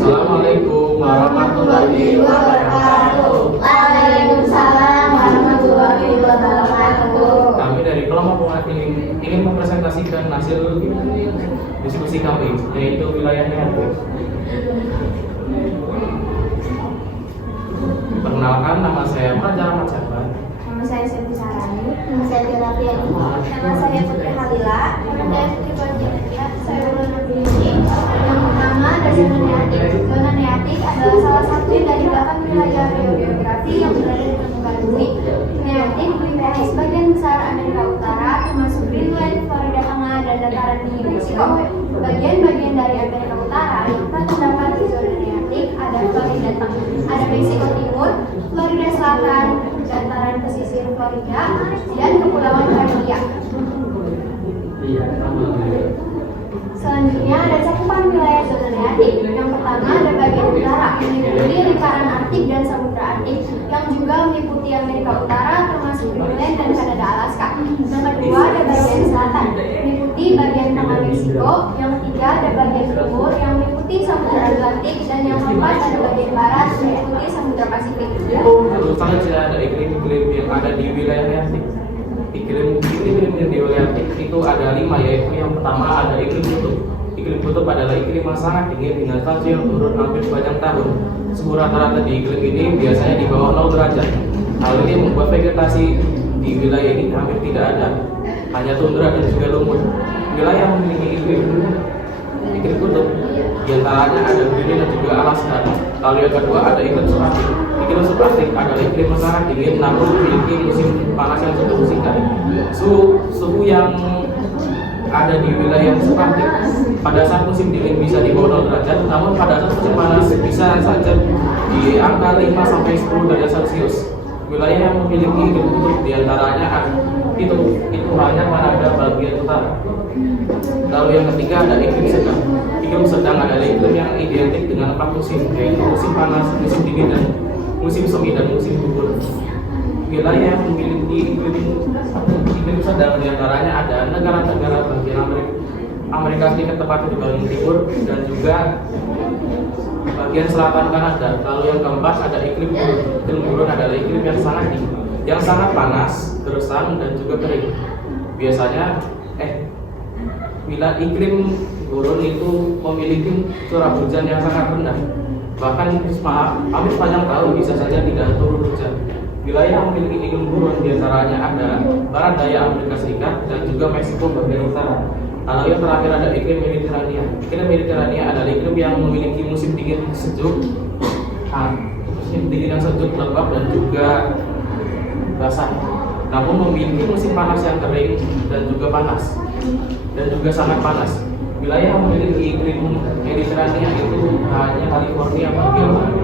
Assalamualaikum warahmatullahi wabarakatuh. Waalaikumsalam warahmatullahi wabarakatuh. Kami dari kelompok mewakili ingin mempresentasikan hasil diskusi kami, yaitu wilayahnya. Perkenalkan, nama saya Pranjana Macaban. Nama saya Siti Sarani. Nama saya Tiara Piani. Nama saya Putri Halila. Nama saya Putri Pranjana. Saya Ulun Abdini. Yang pertama ada zona neatik. Zona neatik adalah salah satu dari 8 wilayah geografi yang berada di permukaan bumi. Neatik meliputi sebagian besar Amerika Utara, termasuk Greenland, Florida Tengah, dan dataran tinggi Meksiko. Bagian-bagian dari Amerika Utara yang terdapat di zona neatik ada Florida Tengah, ada Meksiko Timur, Florida Selatan, dataran pesisir Florida, dan Kepulauan Columbia. Selanjutnya ada cakupan wilayah zona neatik. Yang pertama ada bagian utara, meliputi lingkaran Arktik dan Samudra Arktik, yang juga meliputi Amerika Utara, termasuk Greenland dan Kanada Alaska. Yang kedua ada bagian selatan, meliputi bagian tengah Meksiko. Yang ketiga ada bagian timur, yang meliputi Samudra Atlantik, dan yang keempat ada bagian barat, meliputi Samudra Pasifik. Tentu saja ada iklim-iklim yang ada di wilayah neatik. Iklim yang di wilayah Arktik itu ada 5, yaitu yang pertama ada iklim kutub. Iklim kutub adalah iklim yang sangat dingin dengan salju yang turun hampir sepanjang tahun. Suhu rata-rata di iklim ini biasanya di bawah 0 derajat. Hal ini membuat vegetasi di wilayah ini hampir tidak ada, hanya tundra dan juga lumut. Wilayah yang memiliki iklim kutub diantaranya ada Greenland dan juga Alaska. Lalu yang kedua ada iklim subarktik. Iklim subarktik adalah iklim yang sangat dingin namun memiliki musim panas yang cukup singkat. Suhu yang ada di wilayah subarktik pada saat musim dingin bisa di bawah 0 derajat, namun pada saat musim panas bisa saja di angka 5 sampai 10 derajat Celcius. Wilayah yang memiliki iklim kutub diantaranya itu hanya pada bagian utara. Lalu yang ketiga ada iklim sedang. Iklim sedang adalah iklim yang identik dengan 4 musim, yaitu musim panas, musim dingin, dan musim semi dan musim gugur. Wilayah yang memiliki iklim sedang diantaranya ada negara-negara bagian Amerika Serikat, tepatnya di bagian timur, dan juga bagian selatan Kanada. Lalu yang keempat ada iklim gurun. Iklim gurun adalah iklim yang sangat panas, gersang, dan juga kering. Biasanya bila iklim gurun itu memiliki curah hujan yang sangat rendah, bahkan hampir sepanjang tahun bisa saja tidak turun hujan. Wilayah yang memiliki iklim gurun diantaranya ada barat daya Amerika Serikat dan juga Meksiko bagian utara. Lalu yang terakhir ada iklim Mediterania. Iklim Mediterania adalah iklim yang memiliki musim dingin sejuk, lembab, dan juga basah. Namun memiliki musim panas yang kering dan juga panas, dan juga sangat panas. Wilayah yang memiliki iklim Mediterania itu hanya California bagian barat.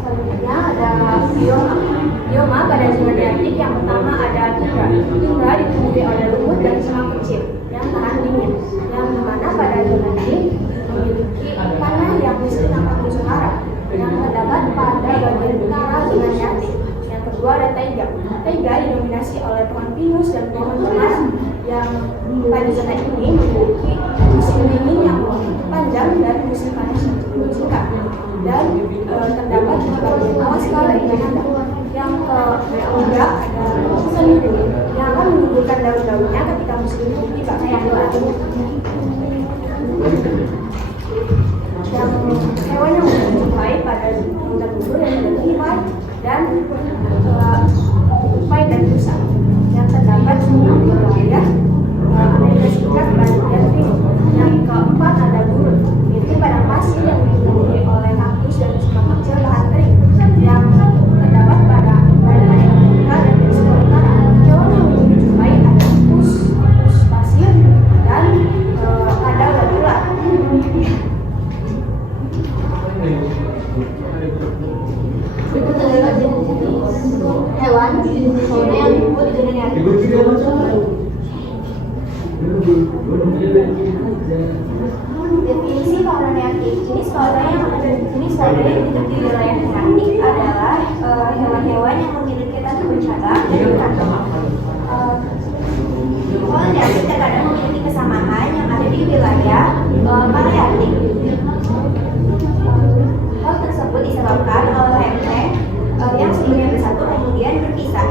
Selanjutnya ada bioma. Bioma pada zona neatik yang pertama ada tundra. Tundra dipenuhi oleh lumut dan semak kecil yang tahan dingin, yang dimana pada zona ini memiliki tanah yang miskin akan unsur hara yang terdapat pada bagian utara zona neatik. Yang kedua ada taiga. Taiga didominasi oleh pohon pinus dan pohon keras yang pada zona ini memiliki musim dingin yang panjang dan musim panas yang cukup singkat. Dan terdapat bagian Alaska dan Kanada. Yang ketiga ada seni yang akan mengumpulkan daun-daunnya ketika musim tiba. Yang hewan yang menyerupai pada hutan bulu yang ada tupai dan tupai dan rusa yang terdapat di wilayah Amerika Serikat bagian timur. Yang keempat ada gurun, yaitu padang pasir yang dipenuhi oleh kaktus dan semak kecil lahan kering yang terdapat pada bagian Amerika dan Meksiko Utara. Hewan yang dijumpai ada tikus pasir dan ada ular. Berikut adalah jenis hewan fauna yang hidup di zona neatik. Definisi fauna neatik. Jenis fauna yang hidup di wilayah neatik adalah hewan-hewan yang memiliki tanda bencana dan beragam. Fauna neatik terkadang memiliki kesamaan yang ada di wilayah paleartik. Hal tersebut disebabkan oleh lempeng yang sebelumnya bersatu kemudian berpisah.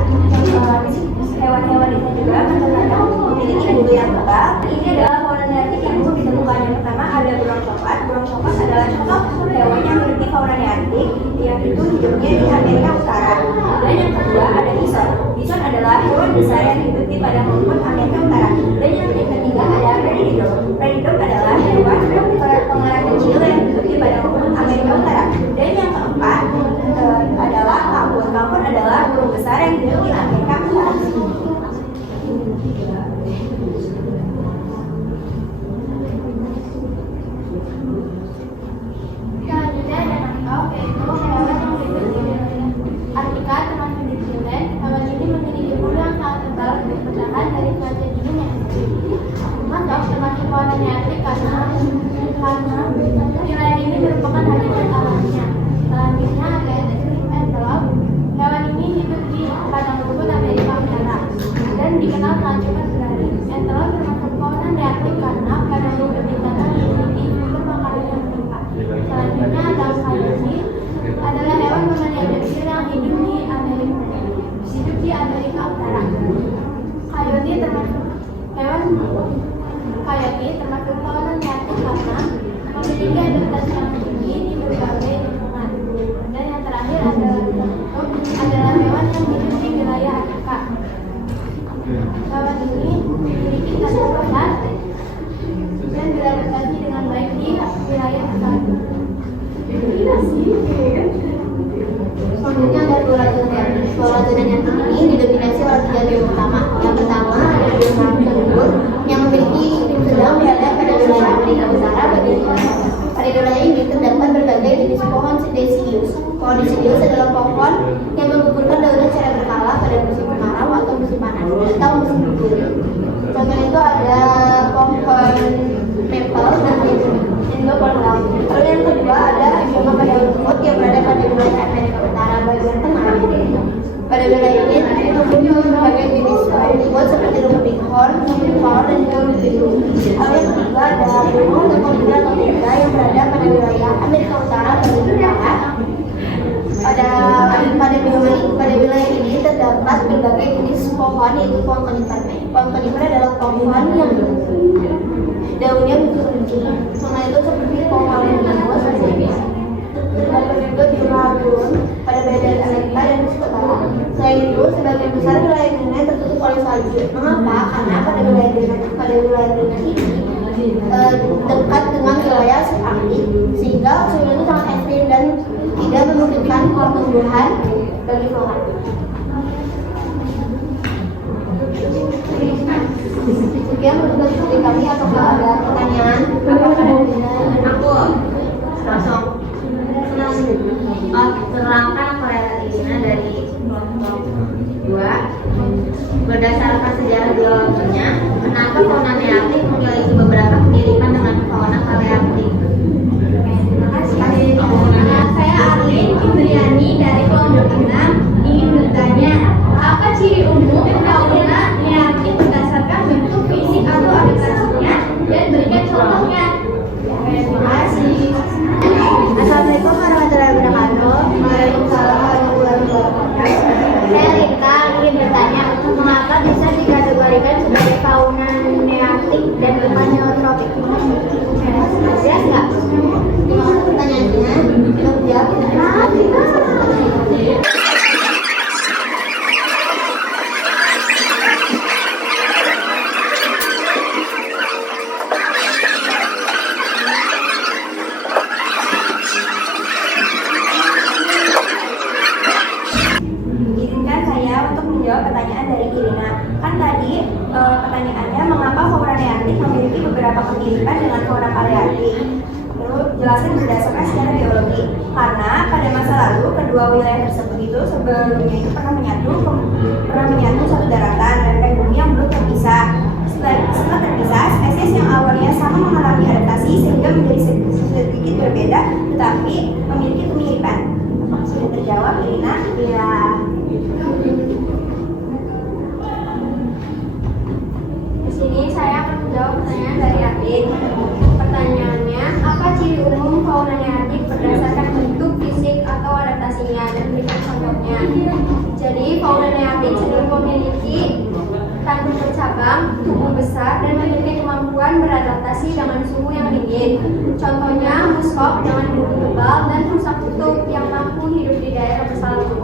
Hewan-hewan itu juga kadang-kadang memiliki bulu yang tebal. Ini adalah fauna neartik yang belum ditemukan. Yang pertama ada burung coklat. Burung coklat adalah contoh hewan yang memiliki fauna neartik yang itu hidupnya di Amerika Utara. Dan yang kedua ada bison. Bison adalah hewan besar yang hidup di padang rumput Amerika Utara. Dan yang ketiga ada predidor. Predidor adalah hewan pengarang kecil yang hidup di padang rumput Amerika Utara. Dan yang keempat adalah kangkung. Kangkung adalah burung besar yang hidup di Amerika Utara. Selanjutnya ada makau, yaitu hewan yang hidup di Arktika termasuk di Greenland. Hewan ini memiliki bulu yang sangat tebal untuk bertahan dari cuaca dingin yang ekstrim. Makau termasuk fauna neartik karena wilayah ini merupakan habitat alaminya. Selanjutnya ada antelope. Hewan ini hidup di padang rumput Amerika Utara dan dikenal kelancaran berlari. Antelope termasuk fauna neartik karena padang rumput di sana memiliki sumber makanan yang meningkat. Selanjutnya ada coyote, adalah hewan mamalia kecil yang hidup di Amerika Utara. Coyote termasuk fauna neartik karena memiliki adaptasi yang tinggi di berbagai lingkungan. Dan yang terakhir adalah hewan yang hidup di wilayah Afrika. Hewan ini memiliki tanda besar dan beradaptasi dengan baik di wilayah tersebut. Selanjutnya ada Floratunan. Floratunan yang ini didominasi oleh 3 biom utama. Yang pertama ada biom Tunduk yang memiliki iklim sedang berada pada wilayah Amerika Utara bagian selatan. Pada wilayah ini terdapat berbagai jenis pohon deciduous. Pohon deciduous adalah pohon yang menggugurkan daunnya secara berkala pada musim kemarau atau musim panas atau musim gugur. Contohnya itu ada pohon maple dan juga pohon laut. Lalu yang kedua ada bioma pada rumput yang berada pada wilayah Amerika Utara bagian tengah. Pada wilayah ini terdapat berbagai jenis rumput seperti rumput bighorn, rumput flower, dan juga rumput biru. Lalu yang ketiga ada rumput atau konifera atau tundra yang berada pada wilayah Amerika Utara bagian utara. Pada wilayah ini terdapat berbagai jenis pohon yaitu pohon konifera. Pohon konifera adalah pohon yang daunnya berkuncung. Selain itu seperti pohon pinus, terdapat juga di lagun pada bagian Amerika dan Asia Utara. Selain itu, sebagian besar wilayah Greenland tertutup oleh salju. Mengapa? Karena pada wilayah Greenland ini dekat dengan wilayah subarktik, sehingga suhu itu sangat ekstrim dan tidak memungkinkan pertumbuhan bagi flora. Sekian tugas dari kami. Apakah ada pertanyaan? Aku langsung terangkan korelasinya dari kelompok 2 berdasarkan sejarah biologinya. Kenapa fauna neartik memiliki beberapa kemiripan dengan fauna paleartik? Terima kasih. Saya Arlin Ibriani dari kelompok 6 ingin bertanya, apa ciri umum fauna neartik berdasarkan bentuk fisik atau adaptasinya dan berikan contohnya. Terima kasih. Assalamualaikum warahmatullahi wabarakatuh. Waalaikumsalam warahmatullahi wabarakatuh. Saya Rita ingin bertanya, mengapa bisa dikategorikan sebagai fauna neartik dan bukan neotropik? Jelas nggak? Gimana pertanyaannya? Kita jawab. Izinkan saya untuk menjawab pertanyaan dari Irina. Kan tadi pertanyaannya mengapa fauna neartik memiliki beberapa kemiripan dengan fauna paleartik. Lalu jelaskan berdasarkan secara biologi. Karena pada masa lalu kedua wilayah tersebut itu sebelumnya itu pernah menyatu satu daratan dan bumi yang belum terpisah. Setelah terpisah, spesies yang awalnya sama mengalami adaptasi sehingga menjadi sedikit berbeda, tetapi memiliki kemiripan. Sudah terjawab, Irina? Ya. Di sini saya akan menjawab pertanyaan dari Adin. Pertanyaan cenderung memiliki tanduk bercabang, tubuh besar, dan memiliki kemampuan beradaptasi dengan suhu yang dingin. Contohnya muskok dengan bulu tebal dan rusa kutub yang mampu hidup di daerah bersalju.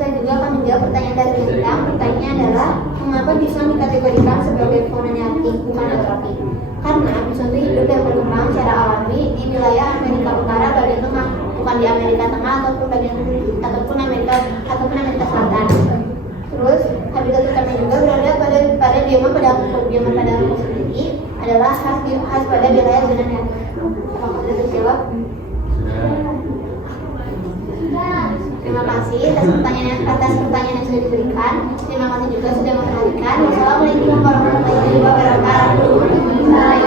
Saya juga akan menjawab pertanyaan dari bintang. Pertanyaannya adalah, mengapa bison dikategorikan sebagai fauna nearktik bukan neotropik? Karena bison itu hidup dan berkembang secara alami di wilayah Amerika Utara bagian tengah, bukan di Amerika Tengah ataupun Amerika Selatan. Terus habitat utama juga berada pada bioma pada sendiri adalah khas pada wilayah zona nearktik. Apakah sudah terjawab? Terima kasih atas pertanyaan yang sudah diberikan. Terima kasih juga sudah memperhatikan. Wassalamualaikum warahmatullahi wabarakatuh.